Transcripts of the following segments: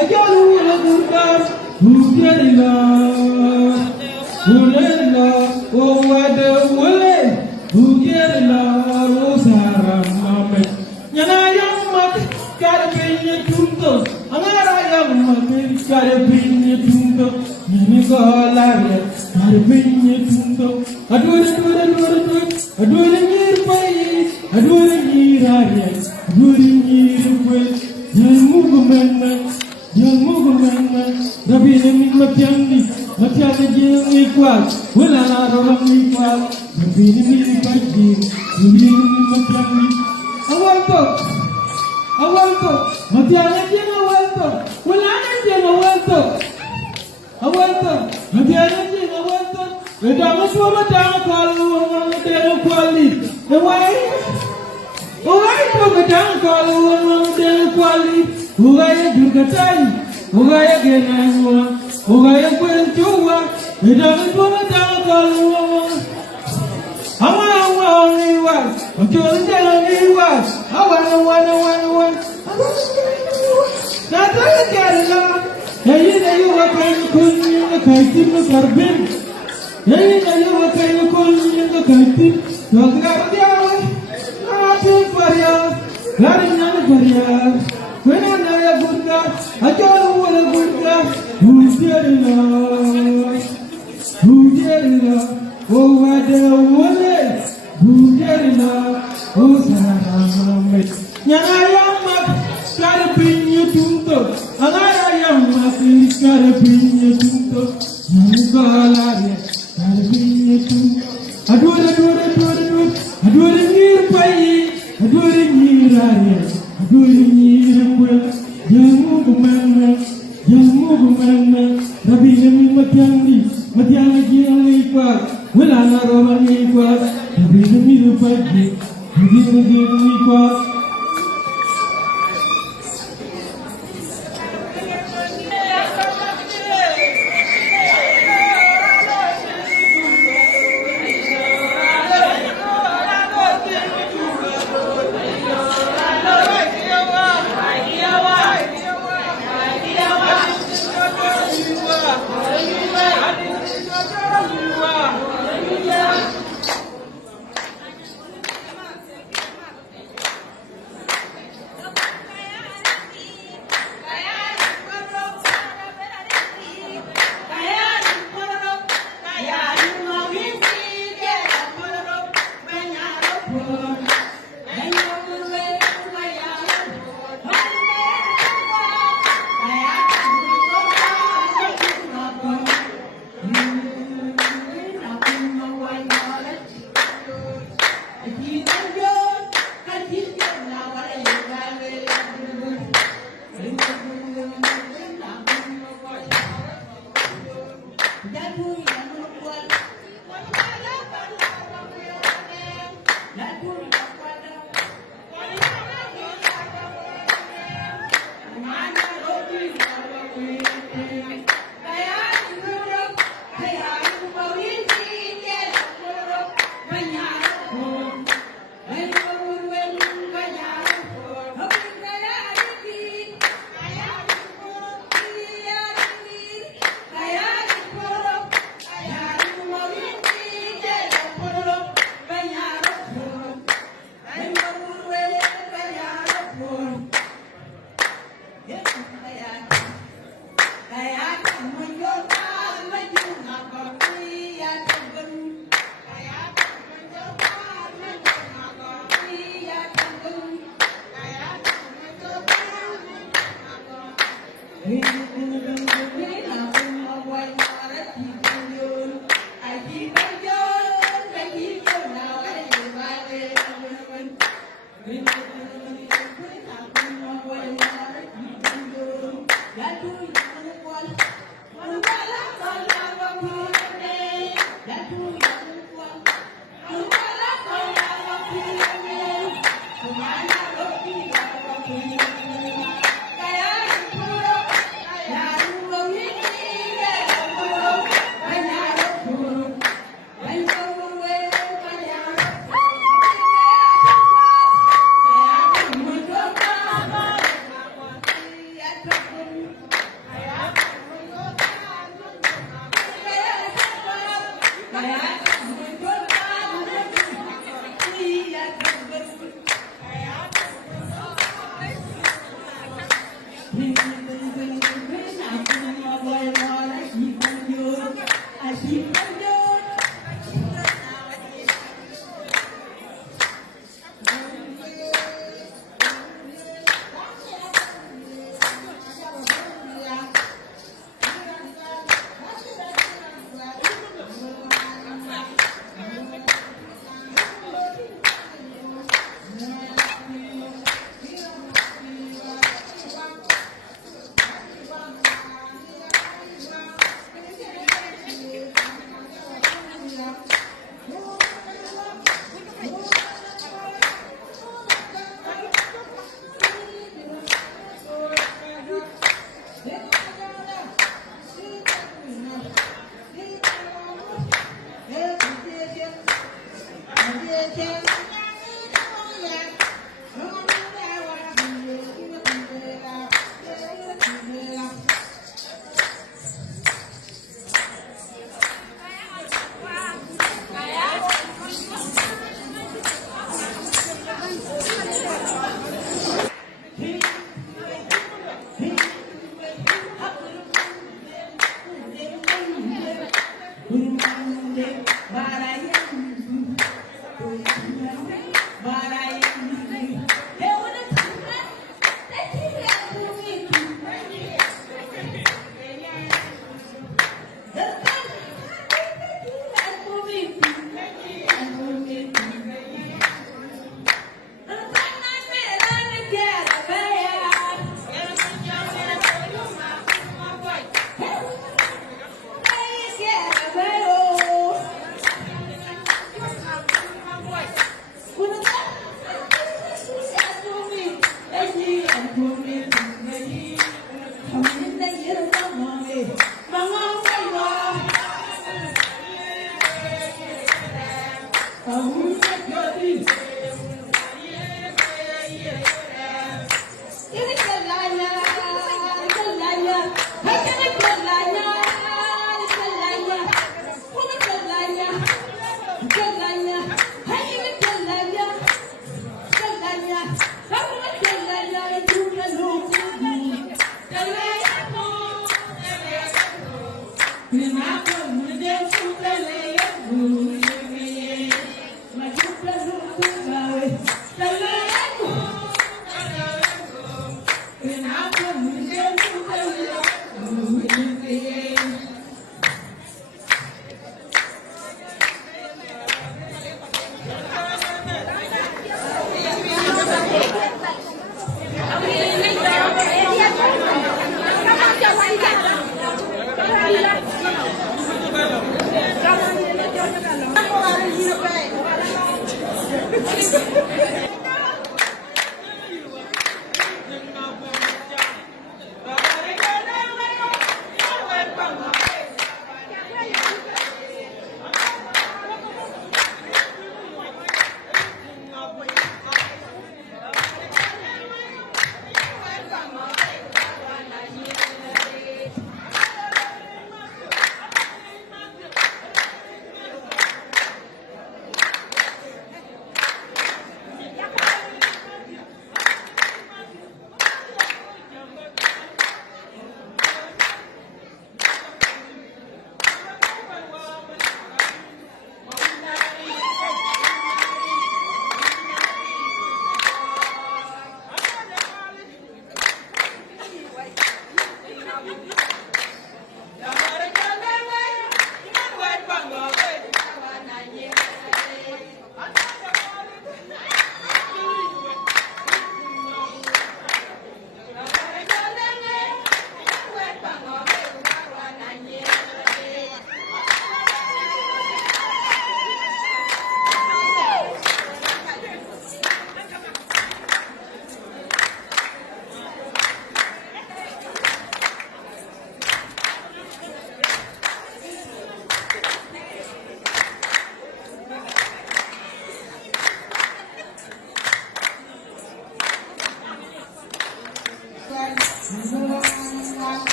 ajalu la gurbar hujerila hujerila o wade wole hujerila o sara mame nyana yamat kare pinye tunto angara yamat kare pinye tunto ni ko lare kare pinye tunto adore nyir pai adore nyirare adore nyirwel Yamugumena, Rabbi Nemi Matiandi, Matiandi Jim equal, Willa Ram equal, Rabbi Nemi Pagi, Rabbi Matiandi. Awalto, Matiandi Jim Awalto, Willa Jim Awalto, Matiandi Jim Awalto, the Thomas Wamatan call on the Demo Quali, the way. Oh, I took a down call on the Demo Quali. Ugaya Dukatai, Ugaya Genangua, Ugaya Quentua, the David Womatanaka. How only was, until the only was, how one. Not the Canada. Hey, you were kind of calling in the Kaitim of Carbin. Hey, you were kind of calling in the Kaitim. Don't grab the hour. Not too far, not another barrier. When I Gurga, I don't want a Gurga. Who's there enough? Who's there enough? Oh, what the wallet? Who's there enough? Oh, Sarah, Yanayama, gotta bring you to the Anayama, gotta bring you to the Nugalaria, gotta bring you to I do it near Pai, I do it near Aria. Yamugumena, Rabbi Nemi Matiandi, Matiandi Equa, Willana Roman Equa, Rabbi Nemi Pagi, Rabbi Nemi Equa. Hãy subscribe cho kênh Ghiền Mì Gõ để không bỏ lỡ những video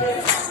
hấp dẫn.